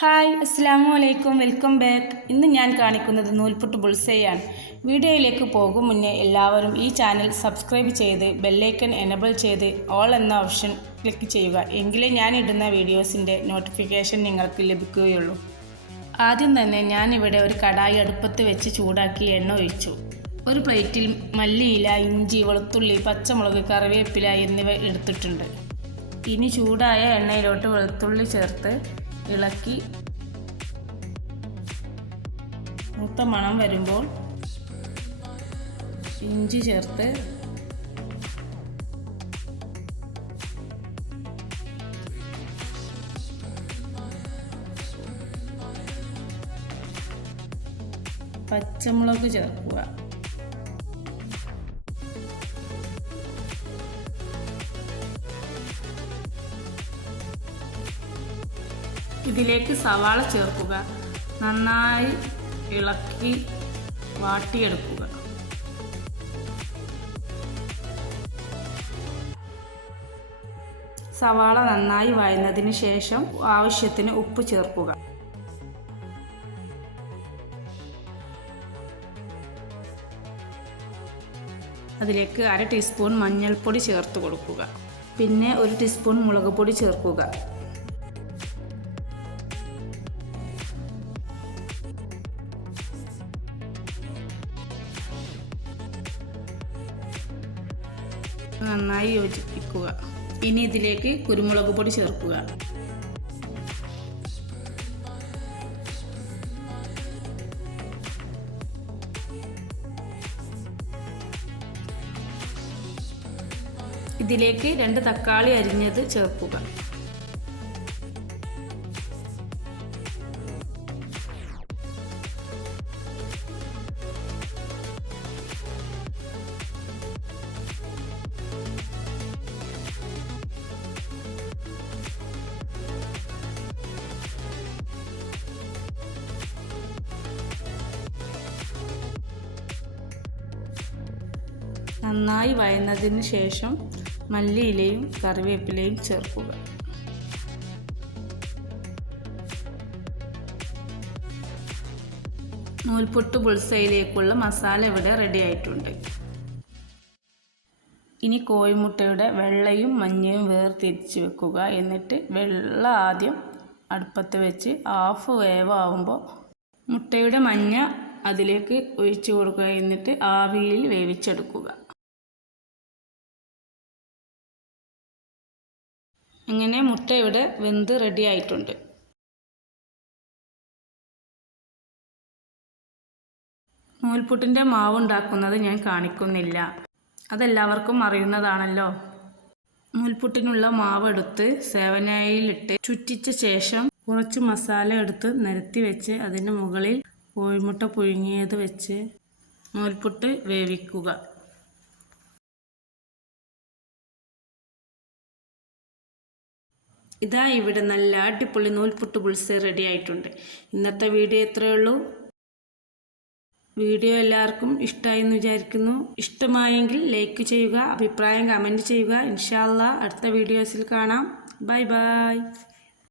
Hi അസ്സാമു അലൈക്കും welcome back. ഇന്ന് ഞാൻ കാണിക്കുന്നത് നൂൽപുട്ട് ബുൾസയാണ്. വീഡിയോയിലേക്ക് പോകും മുന്നേ എല്ലാവരും ഈ ചാനൽ സബ്സ്ക്രൈബ് ചെയ്ത് ബെല്ലൈക്കൺ എനബിൾ ചെയ്ത് ഓൾ എന്ന ഓപ്ഷൻ ക്ലിക്ക് ചെയ്യുക. എങ്കിലേ ഞാൻ ഇടുന്ന വീഡിയോസിന്റെ നോട്ടിഫിക്കേഷൻ നിങ്ങൾക്ക് ലഭിക്കുകയുള്ളൂ. ആദ്യം തന്നെ ഞാനിവിടെ ഒരു കടായി അടുപ്പത്ത് വെച്ച് ചൂടാക്കി എണ്ണ ഒഴിച്ചു. ഒരു പ്ലേറ്റിൽ മല്ലിയില ഇഞ്ചി വെളുത്തുള്ളി പച്ചമുളക് കറിവേപ്പില എന്നിവ എടുത്തിട്ടുണ്ട്. ഇനി ചൂടായ എണ്ണയിലോട്ട് വെളുത്തുള്ളി ചേർത്ത് ഇളക്കി മൂത്ത മണം വരുമ്പോൾ ഇഞ്ചി ചേർത്ത് പച്ചമുളക് ചേർക്കുക. ഇതിലേക്ക് സവാള ചേർക്കുക. നന്നായി ഇളക്കി വാട്ടിയെടുക്കുക. സവാള നന്നായി വഴന്നതിന് ശേഷം ആവശ്യത്തിന് ഉപ്പ് ചേർക്കുക. അതിലേക്ക് അര ടീസ്പൂൺ മഞ്ഞൾപ്പൊടി ചേർത്ത് കൊടുക്കുക. പിന്നെ ഒരു ടീസ്പൂൺ മുളക് പൊടി ചേർക്കുക. നന്നായി യോജിപ്പിക്കുക. ഇനി ഇതിലേക്ക് കുരുമുളക് പൊടി ചേർക്കുക. ഇതിലേക്ക് രണ്ട് തക്കാളി അരിഞ്ഞത് ചേർക്കുക. നന്നായി വഴന്നതിന് ശേഷം മല്ലിയിലയും കറിവേപ്പിലയും ചേർക്കുക. നൂൽപൊട്ട് പുൾസയിലേക്കുള്ള മസാല ഇവിടെ റെഡി ആയിട്ടുണ്ട്. ഇനി കോഴിമുട്ടയുടെ വെള്ളയും മഞ്ഞയും വേർതിരിച്ച് വെക്കുക. എന്നിട്ട് വെള്ള ആദ്യം അടുപ്പത്ത് വെച്ച് ഹാഫ് വേവാകുമ്പോൾ മുട്ടയുടെ മഞ്ഞ അതിലേക്ക് ഒഴിച്ചു കൊടുക്കുക. എന്നിട്ട് ആവിയിൽ വേവിച്ചെടുക്കുക. ഇങ്ങനെ മുട്ട ഇവിടെ വെന്ത് റെഡി ആയിട്ടുണ്ട്? നൂൽപുട്ടിന്റെ മാവ് ഉണ്ടാക്കുന്നത് ഞാൻ കാണിക്കുന്നില്ല. അതെല്ലാവർക്കും അറിയുന്നതാണല്ലോ. നൂൽപുട്ടിനുള്ള മാവ് എടുത്ത് സേവനയിലിട്ട് ചുറ്റിച്ച ശേഷം കുറച്ച് മസാല എടുത്ത് നിരത്തി വെച്ച് അതിന് മുകളിൽ കോഴിമുട്ട പുഴുങ്ങിയത് വെച്ച് നൂൽപുട്ട് വേവിക്കുക. ഇതാ ഇവിടെ നല്ല അടിപൊളി നൂൽപുട്ട് പുൾസ് റെഡി ആയിട്ടുണ്ട്. ഇന്നത്തെ വീഡിയോ ഇത്രയേ ഉള്ളൂ. വീഡിയോ എല്ലാവർക്കും ഇഷ്ടമായി എന്ന് വിചാരിക്കുന്നു. ഇഷ്ടമായെങ്കിൽ ലൈക്ക് ചെയ്യുക അഭിപ്രായം കമന്റ് ചെയ്യുക. ഇൻഷാല്ല അടുത്ത വീഡിയോസിൽ കാണാം. Bye bye